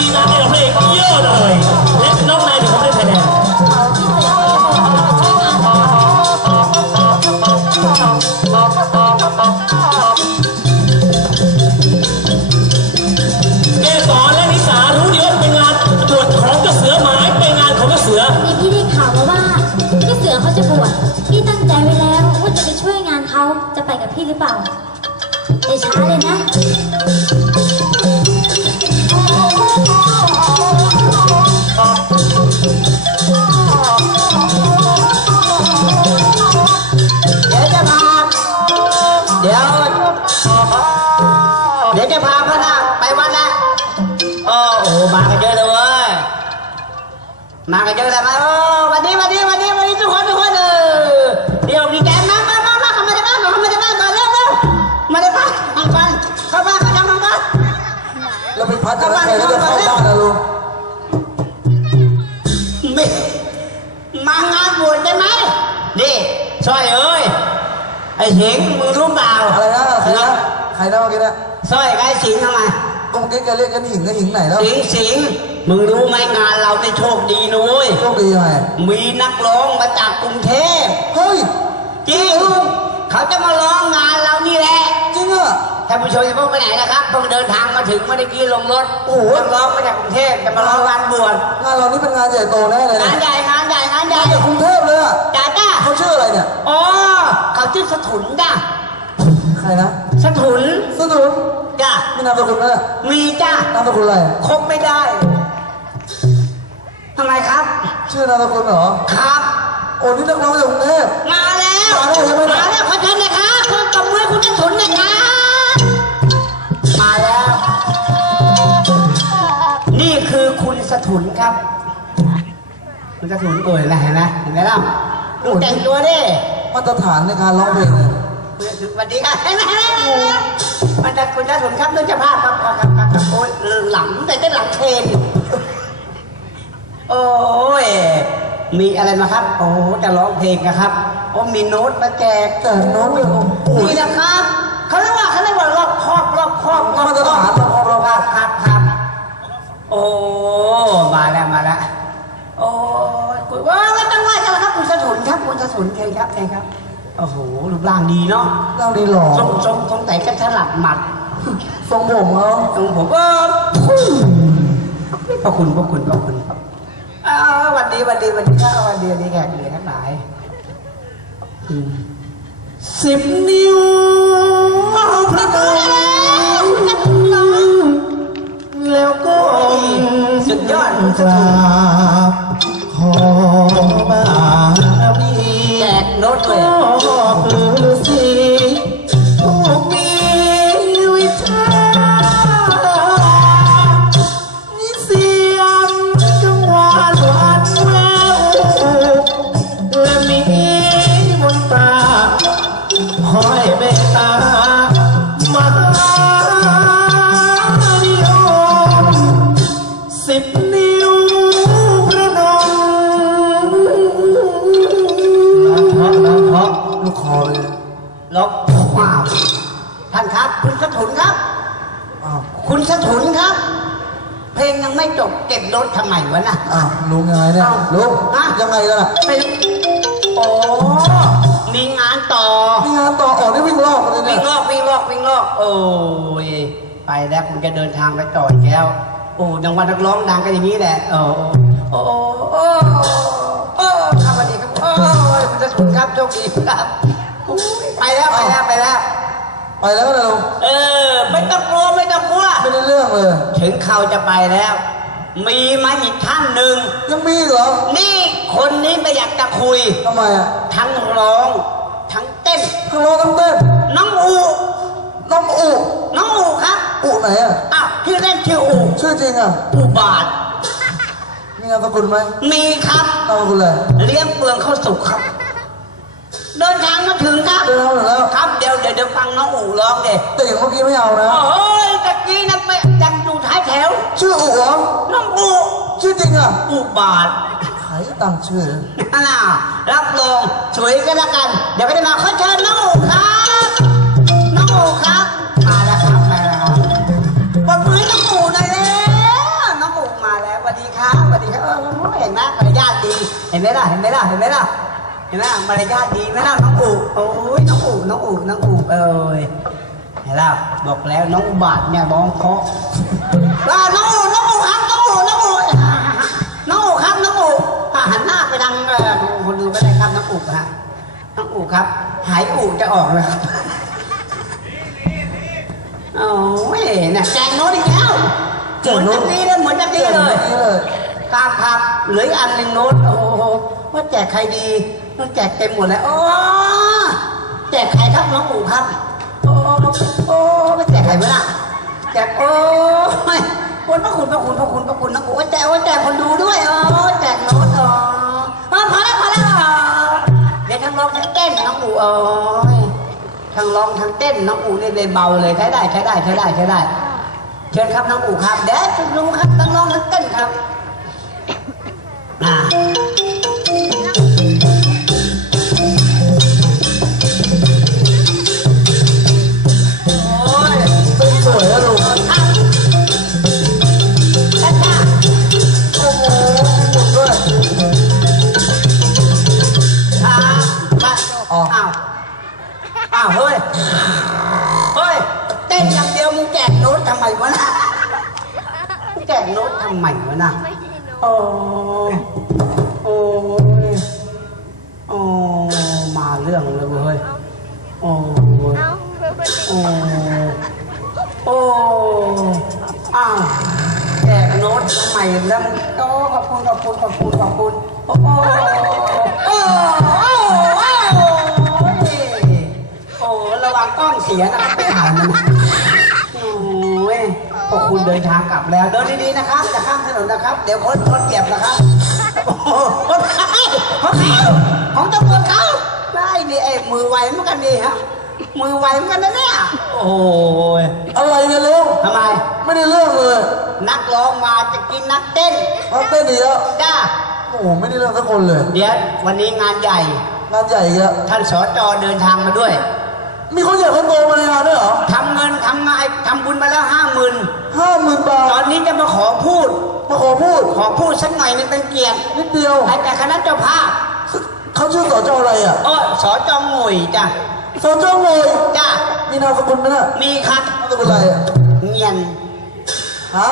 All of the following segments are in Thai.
ทีนได้กับพระเอกเยอะเลยและน้องนายเดี๋ยวผมได้คะแนนเสือช่วยงานเกสรและนิสารู้ดีว่าเป็นงานตรวจของเจ้าเสือหมายเป็นงานของเจ้าเสือนี่พี่ได้ข่าวมาว่าพี่เสือเขาจะบวชพี่ตั้งใจไว้แล้วว่าจะไปช่วยงานเขาจะไปกับพี่หรือเปล่าอย่ช้าเลยนะ มากันเยอะเลยมาโอ้วันนี้วันนี้วันนี้วันนี้ทุกคนทุกคนเออเดี๋ยวดีใจมามามามาเข้ามาในบ้านเข้ามาในบ้านก่อนเร็วเร็วมาในบ้านเข้าบ้านเข้าบ้านเข้าบ้านเข้าบ้านเราไปพัดอะไรแล้วจะเข้าบ้านนะลุงไม่มางานบวชได้ไหมนี่ซอยเอ้ยไอ้เห็งมึงรู้เปล่าอะไรนะใครนะใครนะเมื่อกี้นะซอยไอ้สิงทำไมก็เมื่อกี้แกเรียกกันหิงกันหิงไหนแล้วสิงสิง มึงรู้ไหมงานเราได้โชคดีนุ้ยโชคดียังไงมีนักร้องมาจากกรุงเทพเฮ้ยจริงเขาจะมาร้องงานเรานี่แหละจริงอะท่านผู้ชมจะพวกไปไหนนะครับเพิ่งเดินทางมาถึงเมื่อกี้ลงรถโอ้โหนักร้องมาจากกรุงเทพจะมาร้องงานบวชงานเรานี่เป็นงานใหญ่โตแน่เลยงานะนใหญ่งานใหญ่งานใหญ่จากกรุงเทพเลยอะจ้าจ้าเขาชื่ออะไรเนี่ยอ๋อเขาชื่อสถุนจ้าใครนะสถุนสนุนจ้ามีนามสกุลไหมเนี่ยมีจ้านามสกุลอะไรคบไม่ได้ ทำไมครับ ชื่อนามสกุลเหรอ ครับ โอ้นี่นักร้องจากกรุงเทพ มาแล้วมาแล้วใช่ไหม มาแล้วขอเชิญเลยครับเพิ่มกับมือคุณจะถุนเลยครับ มาแล้ว นี่คือคุณสถุนครับ คุณสถุนโอ้ยอะไรเห็นไหมเห็นไหมล่ะดูแต่งตัวดิมาตรฐานในการร้องเพลงเลยสวัสดีครับเห็นไหมเห็นไหมเห็นไหมมันจะคุณสถุนครับนึกจะภาพครับครับครับครับครับโอ้ยหลังแต่ได้หลังเทรน โอ้ย มีอะไรมาครับ โอ้จะร้องเพลงนะครับโอ้มีโน้ตมาแจกแต่โน้ตเนี่ยโอ้โหนี่นะครับเขาเรียกว่าเขาเรียกว่ารอบครอบรอบครอบรอบมาตรฐานรอบครอบรอบครอบครับครับโอ้มาแล้วมาแล้วโอ้ยคุณว่าไม่ต้องไหว่ากันแล้วครับคุณสถุนครับคุณสถุนเชิญครับเชิญครับโอ้โหรูปร่างดีเนาะเราดีหล่อทรงทรงทรงแต่ก็ฉลับหมัดทรงผมเขาตรงผมก็พระคุณพระคุณพระคุณครับอ้า ววันดีวันดีวันดีครับวันดีวันดีแขกเหลือทั้งหลายสิบนิ้วพระนมแล้วก็สุดยอดกราบขอบารมีแจกโน้ตเลยก็คือสี ยังไม่จบเก็บรถทำไมวะน่ะ อ้าวลุงยังไงเนี่ยอ้าวลุงฮะ ยังไงล่ะเป็นโอ้มีงานต่อ นี่งานต่อออกได้วิ่งรอบกันเลยเนี่วิ่ยงลอกวิ่งลอกวิ่งลอกโอ้ยไปแล้วคุณจะเดินทางไปต่ออีกแล้ว โอ้ดังวันนักร้องดังกันอย่างนี้แหละโอ้โอ้โอ้โอ้โอ้ครับสวัสดีครับโอ้ยคุณจะสุนครับโชคดีครับอุ๊ยไปแล้วไปแล้วไปแล้ว ไปแล้วนะลุงเออ ไม่ต้องกลัวไม่ต้องกลัว ไม่ได้เรื่องเลย ถึงเขาจะไปแล้ว มีมาอีกท่านหนึ่ง ยังมีอีกเหรอ นี่คนนี้ไม่อยากจะคุย ทำไมอะทั้งร้อง ทั้งเต้น ทั้งร้องทั้งเต้น น้องอู น้องอุน้องอูครับอุไหนอะ อ้าวชื่อเล่นชื่ออู ชื่อจริงอะอุบาทมีนามสกุลไหมมีครับนามสกุลอะไรเลี้ยงเปลืองข้าวสุกครับ เดินทางมาถึงครับเดินทางมาถึงแล้วครับเดี๋ยวเดี๋ยวเดี๋ยวฟังน้องอูร้องเด็แต่อย่างเมื่อกี้ไม่เอานะ โอ้ยตะกี้นั่นไม่ยังอยู่ท้ายแถว ชื่ออุเหรอน้องอูชื่อจริงอะอุบาทใครตั้งชื่อน่ารับรองสวยกันละกัน เดี๋ยวก็ได้มาขอเชิญน้องอูครับ น้องอูครับ มาแล้วครับมาแล้วปรบมือให้น้องอูหน่อยแล้วน้องอูนะมารยาทดี เห็นไหมล่ะเห็นไหมล่ะเห็นไหมล่ะ เห็นไหมล่ะมารยาทดีไหมล่ะน้องอูโอ้ยน้องอูน้องอูน้องอูเอ้ยเห็นแล้วบอกแล้วน้องอุบาทเนี่ยร้องเพราะว่าน้องอูน้องอูครับน้องอูน้องอูน้องอูครับน้องอูอะหันหน้าไปทางเอ่อคนดูก็ได้ครับน้องอูฮะน้องอูครับ หายอูจะออกเลยครับโอ้ยเนี่ยแจกโน้ตอีกแล้วแจกโน้ตเหมือนจะดีเลยเหมือนจะดีเลยครับครับเหลืออีกอันหนึ่งโน้ตโอ้โหว่าแจกใครดี แจกเต็มหมดแล้ว โอ้แจกใครครับน้องอู๋ครับ โอ้โอ้ไม่แจกใครไม่ล่ะแจกโอ้ยคุณพระคุณพระคุณพระคุณพระคุณน้องอู๋ว่าแจกว่าแจกคนดูด้วยโอ้แจกโน้ตอ๋อพอแล้วพอแล้วอ๋อเดี๋ยวทั้งร้องทั้งเต้นน้องอู๋โอ้ยทั้งร้องทั้งเต้นน้องอูเนี่ยเบาเลยใช้ได้ใช้ได้ใช้ได้ใช้ได้ เชิญครับน้องอูครับเดี๋ยวจะรู้ครับทั้งร้องทั้งเต้นครับ วะนะมึงแจกโน้ตทำไมวะนะโอ้โอ้ยโอ้มาเรื่องเลยเว้ยโอ้ยโอ้โอ้อ้าวแจกโน้ตทำไมแล้วมันโอ้ขอบคุณขอบคุณขอบคุณขอบคุณโอ้โอ้โอ้โอ้โอ้โอ้ระวังกล้องเสียนะครับไปถ่ายมันนะโอ้ ยพวกคุณเดินทางกลับแล้ว เดินดีๆนะครับจะข้ามถนนนะครับ เดี๋ยวคนคนเหยียบนะครับโอ้โหคนเขาของเขาของตำรวจเขาได้ดิไอ้มือไวเหมือนกันดีฮะมือไวเหมือนกันนะเนี่ยโอ้ยอะไรเนี่ยลุงทำไม ไม่ได้เรื่องเลย นักร้องมาจะกินนักเต้นมาเต้นอีกแล้วจ้าโอ้โหไม่ได้เรื่องสักคนเลย เดี๋ยววันนี้งานใหญ่งานใหญ่อีกแล้วท่านสจเดินทางมาด้วย มีคนใหญ่คนโตมาในงานด้วยเหรอทำเงินทำงานทำบุญมาแล้วห้าหมื่นห้าหมื่นบาตอทนนี้จะมาขอพูด มาขอพูดขอพูดสักหน่อยหนึงเป็นเกียรตินิดเดียวให้แต่คณะเจ้าภาพเขาชื่อสจอะไรอะเออสจงุยจ้ะสจโงยจ้ามีนามสกุลไหมน่ะมีครับนามสกุลอะไรอะเงียนฮะ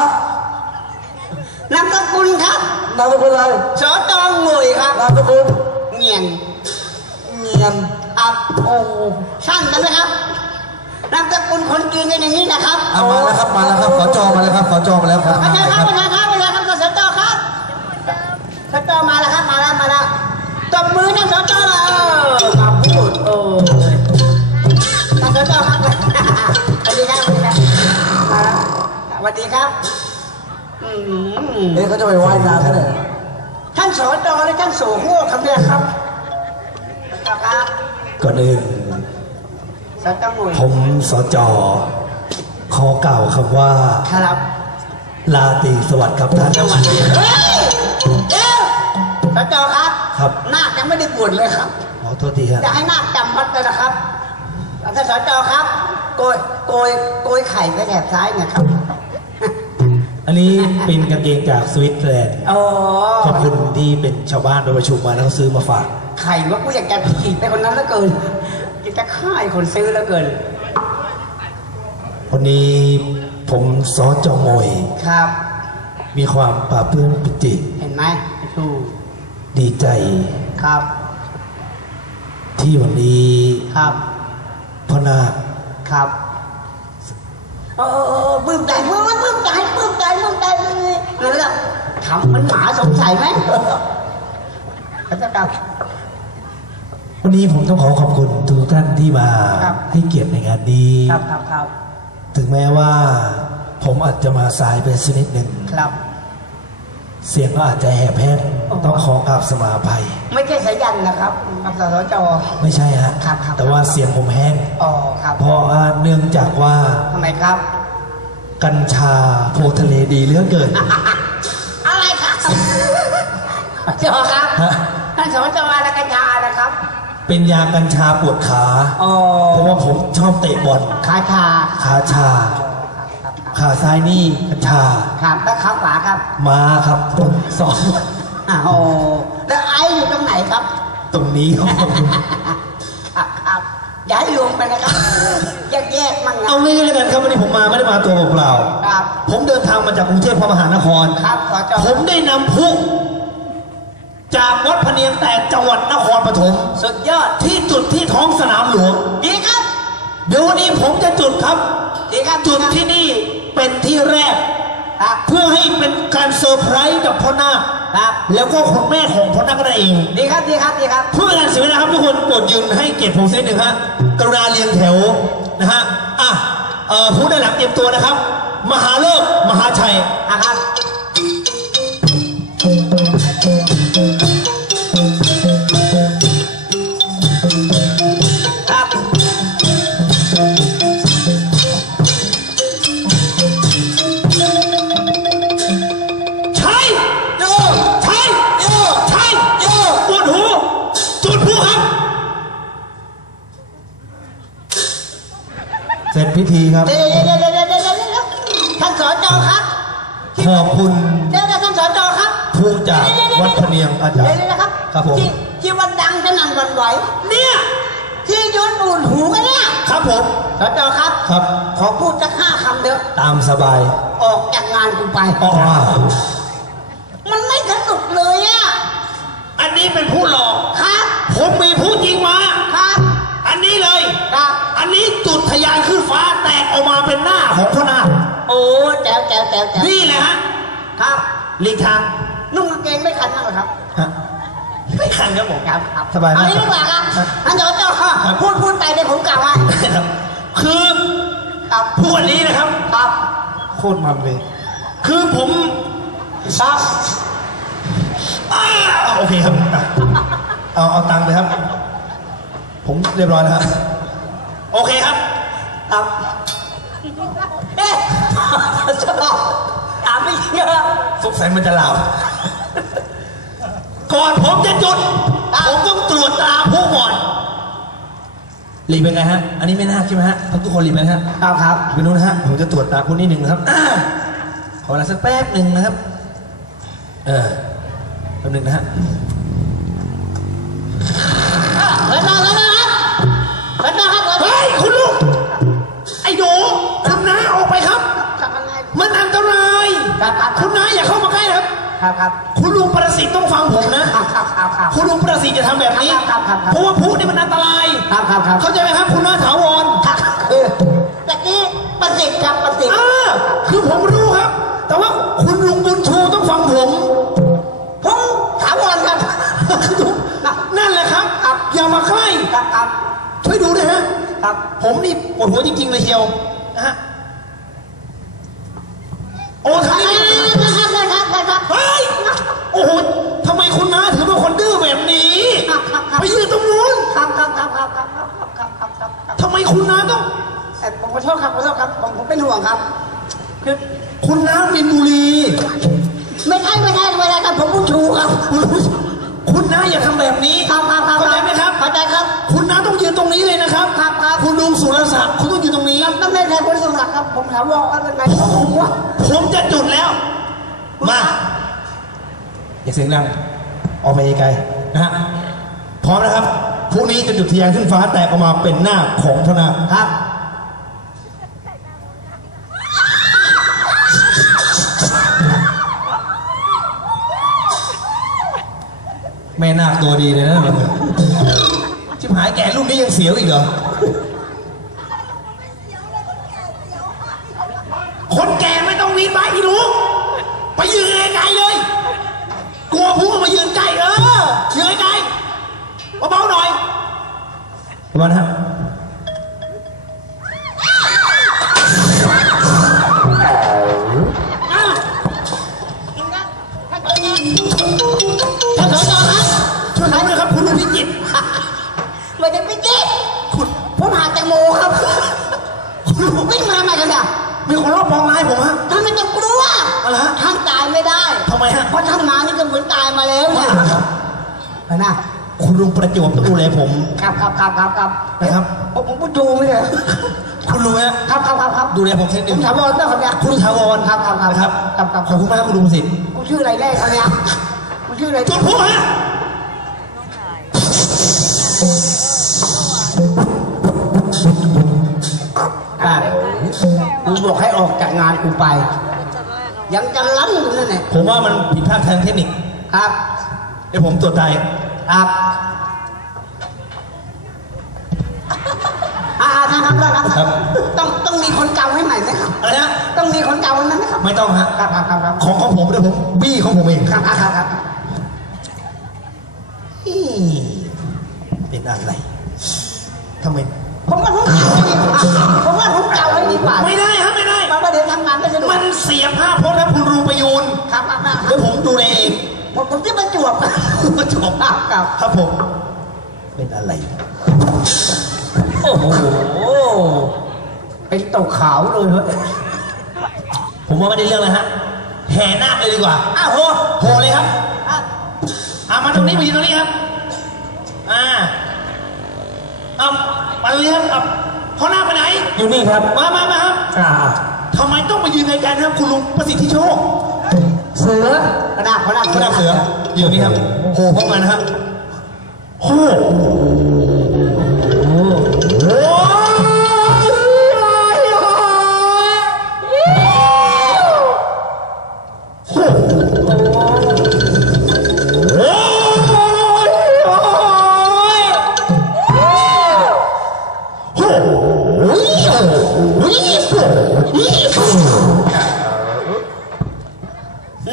นามสกุลครับนามสกุลอะไรสจงุยครับนามสกุลเงียน เงียน อับโอ้โหสั้นกันไหมครับนามสกุลคนจีนกันอย่างนี้นะครับอะมาแล้วครับมาแล้วครับขอจอมาแล้วครับขอจอมาแล้วครับอาจารย์ครับอาจารย์ครับอาจารย์ครับสจครับสจมาแล้วครับมาแล้วมาแล้วตบมือนะสจเออมาพูดโอ้ยท่านสจครับสวัสดีครับสวัสดีครับมาแล้วสวัสดีครับอืมเอ๊ะเขาจะไปว่ายน้ำที่ไหนท่านสจและท่านโสโครกครับเนี่ยครับสจครับ ก่อนอื่นสจหนุ่ยผมสจขอกล่าวคำว่า ครับลาตรีสวัสดิ์ครับท่านสวัสดีเฮ้ยเดี๋ยวสจครับครับนาคยังไม่ได้บวชเลยครับขอโทษทีฮะจะให้นาคจำวัดเลยนะครับท่านสจครับ โกยโกยโกยไข่ไปแถบซ้ายหนะครับ อันนี้เป็นกางเกงจากสวิตเซอร์แลนด์โอ้ขอบคุณที่เป็นชาวบ้านไปประชุมมาแล้วเขาซื้อมาฝาก ไข่ว่ากูอยากจะขีดไปคนนั้นเหลือเกิน อยากจะฆ่าไอ้คนซื้อเหลือเกิน วันนี้ผมสจโมยครับ มีความปลาบปลื้มปิติ เห็นไหมถูกดีใจ ครับ ที่วันนี้ครับ พ่อนาคครับ เออเออเออปลื้มใจปลื้มปลื้มใจปลื้มใจปลื้มใจเลยนั่นแหละทำเหมันหมาสงสัยไหม พระเจ้าครับ วันนี้ผมต้องขอขอบคุณทุกท่านที่มาครับ ให้เกียรติในงานนี้ ครับครับครับถึงแม้ว่าผมอาจจะมาสายไปสักนิดหนึ่ง ครับ เสียงก็อาจจะแหบแห้งต้องขอกราบสมาภัย ไม่ใช่สายันนะครับกับสสจ ไม่ใช่ฮะ ครับครับ แต่ว่าเสียงผมแห้ง อ๋อครับเพราะว่าเนื่องจากว่าทำไมครับ กัญชาโพทะเลดีเหลือเกิน อะไรครับจอครับฮะ ท่านสสจอะไรกัญชานะครับ เป็นยากัญชาปวดขา อ๋อเพราะว่าผมชอบเตะบอล ขาชาขาชาครับครับขาซ้ายนี่กัญชา ครับแล้วขาขวาครับมาครับต้นสอง อ้าวแล้วไอ้อยู่ตรงไหนครับตรงนี้ครับอะครับอย่าให้รวมไปนะครับแยกแยกๆมั่งนะเอางี้ก็แล้วกันครับวันนี้ผมมาไม่ได้มาตัวเปล่าครับ ๆผมเดินทางมาจากกรุงเทพพระมหานคร ครับขอจอผมได้นำผู้ จากวัดพะเนียงแตกจังหวัดนครปฐมสุดยอดที่จุดที่ท้องสนามหลวงดีครับเดี๋ยววันนี้ผมจะจุดครับดีครับจุดที่นี่เป็นที่แรกครับเพื่อให้เป็นการเซอร์ไพรส์กับพ่อนาคครับแล้วก็คุณแม่ของพ่อนาคนั่นเองดีครับดีครับดีครับเพื่อเป็นการเสียเวลาครับทุกคนโปรดยืนให้เกียรติผมสักนิดหนึ่งฮะกรุณาเรียงแถวนะฮะอะเอ่อผู้ด้านหลังเตรียมตัวนะครับ มหาเลิกษ์มหาชัยอะครับครับ จอครับผู้จากวัดพะเนียงอาจารเดี๋ยวย์ เดี๋ยวนะครับครับผม ที่ที่วันดังสนั่นหวันไหว เนี่ยที่ยืนปูดหูกันเนี่ยครับผมสอนจอครับ ครับ ขอพูดสักห้าคำเถอะ ตามสบายออกจากงานกูไป อ๋อมันไม่สนุกเลยอะ อันนี้เป็นผู้หลอก ครับ ผมมีผู้จริงมา ครับ อันนี้เลย ครับ อันนี้จุดทะยานขึ้นฟ้าแตกออกมาเป็นหน้าของพ่อนาคโอ้แจ๋วแจ๋วแจ๋วแจ๋วนี่เลยฮะ ครับ หลีกทาง นุ่งกางเกงไม่คันมั้างเหรอครับ ฮะ ไม่ขันครับผมครับครับสบายมาก เอางี้ดีกว่าครับครับท่านสอนจอครับครับพูดพูดไปเดี๋ยวผมกล่าวว่าครับ คือครับผู้วันนี้นะครับ ครับโคตรมันเลย คือผมครับอ้าโอเคครับอะเอาเอาตังค์ไปครับ ผมเรียบร้อยแล้วครับ โอเคครับ ครับเอ๊ะชอบถามไม่เชื่อสงสัยมันจะลาว ก่อนผมจะจุดครับผมต้องตรวจตราผู้ก่อนหลีกเป็นไงฮะ อันนี้ไม่น่าใช่ไหมฮะทุกคนหลีกเป็นฮะครับครับไปนู้นนะฮะ ผมจะตรวจตาผู้นิดหนึ่งนะครับอ่าขอเวลาสักแป๊บหนึ่งนะครับ เออแป๊บหนึ่งนะฮะเฮ้ยมาแล้วนะครับเฮ้ยมาครับเฮ้ยเฮ้ยคุณลูก ไอ้หนูคุณน้าออกไปครับครับยังไงมันอันตรายครับครับคุณน้าอย่าเข้ามาใกล้นะครับ ครับครับ คุณลุงประสิทธิ์ต้องฟังผมนะ ครับครับครับครับ คุณลุงประสิทธิ์จะทำแบบนี้ ครับครับครับเพราะว่าผู้นี่มันอันตราย ครับครับครับเข้าใจไหมครับ คุณน้าถาวรเออตะกี้ประสิทธิ์ครับประสิทธิ์อ่าคือผมรู้ครับ แต่ว่าคุณลุงบุญชูต้องฟังผมผมถามวันครับ นั่นแหละครับ อย่ามาใกล้ ครับครับ ช่วยดูด้วยฮะครับ ผมนี่ปวดหัวจริงๆเลยเชียวนะฮะ โอ้ทำไมนะครับนะครับนะครับ เฮ้ยโอ้โหทำไมคุณน้าถึงเป็นคนดื้อแบบนี้ ครับครับครับไปยืนตรงนู้นครับครับครับครับครับครับครับครับครับครับทำไมคุณน้าต้อง เอ่อผมขอโทษครับขอโทษครับผมผมเป็นห่วงครับ คือคุณน้ามินบุรี ไม่ใช่ไม่ใช่ไม่ใช่ครับผมผู้ชูครับคุณน้าอย่าทำแบบนี้ครับครับครับเข้าใจไหมครับ เข้าใจครับคุณน้าต้องยืนตรงนี้เลยนะครับ ครับครับคุณลุงสุรศักดิ์คุณต้องยืนตรงนี้ นั่นไม่ใช่คนสุรักดิ์ครับ ผมถามว่าว่าเป็นไงผมว่าผมจะจุดแล้ว มา อย่าเสียงดังออกไปไกลๆนะฮะพร้อมนะครับพรุ่งนี้จะจุดเทียนขึ้นฟ้าแตกออกมาเป็นหน้าของพระนาคครับ แม่นาคตัวดีเลยนะชิบหายแก่ลูกนี้ยังเสียวอีกเหรอ ท่านสจครับช่วยทำด้วยครับคุณลุงพิจิตรไม่ได้ไปเจ๊คุณผมหาแตงโมครับคุณวิ่งมาทำไมกันเนี่ยมีคนรอบมองไม้ผมฮะท่านไม่ต้องกลัวอะไรฮะท่านตายไม่ได้ทำไมฮะเพราะท่านมานี่ก็เหมือนตายมาแล้วเนี่ยไปนะคุณลุงประจวบต้องดูแลผมครับครับครับครับครับนะครับผมผมผู้ชูไม่ใช่คุณลุงฮะครับครับครับครับดูแลผมเช่นหผนึ่งมถามว่าเรื่องคำเนี้ยคุณถาวรครับครับครับนะครับครับครับขอบคุณมากคุณลุงประสิทธิ์กู ชื่ออะไรแน่คำเนี้ยกูชื่ออะไรจุดพลุฮะอะกูบอกให้ออกจากงานกูไป ยังจะลั่นอยู่นั่นแหละผมว่ามันผิดพลาดทางเทคนิค ครับ เดี๋ยวผมตรวจไตครับอ่าท่านครับท่านครับครับ ต้องต้องมีคนเกาให้ใหม่ไหมครับ อะไรนะ ต้องมีคนเกาให้มันไหมครับ ไม่ต้องฮะครับครับครับครับของของผมเดี๋ยวผมบี้ของผมเองครับครับครับอืมเป็นอะไรทำไม ผมว่าผมเกาให้ดีกว่าผมว่าผมเกาให้ดีกว่า ไม่ได้ครับไม่ได้มาประเดี๋ยวทำงานไม่สะดวกมันเสียภาพพจน์ครับคุณลุงประยูนครับครับครับเดี๋ยวผมดูแลเองผมผมจะมาจวบมาจบครับครับครับผม เป็นอะไร โอ้โหเป็นตกขาวเลยเฮ้ยผมว่าไม่ได้เรื่องเลยฮะ แห่นาคเลยดีกว่า อ้าวโหโหเลยครับอะอะมาตรงนี้มายืนตรงนี้ครับ อ่าเอามาเรียนครับพ่อหน้าคไปไหน อยู่นี่ครับ มามามาครับอ่าทำไมต้องมายืนในกันครับ คุณลุงประสิทธิโชคเสือกระดาษกระดาษพ่อหน้าคเสืออยู่นี่ครับโหพร้อมกันนะครับโหโ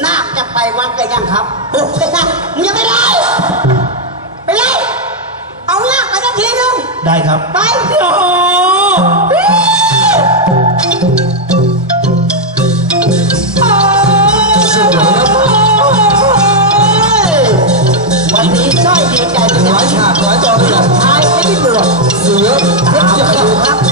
นาคจะไปวัดกันยังครับยังไม่ได้ไปเลยเอานาคไปสักทีนึงได้ครับ ไปโอ้โหวันนี้สร้อยดีใจที่ได้ฉากร้อยจอมหลังท้ายไม่ได้เบวกเสือเพชรจะดูครับ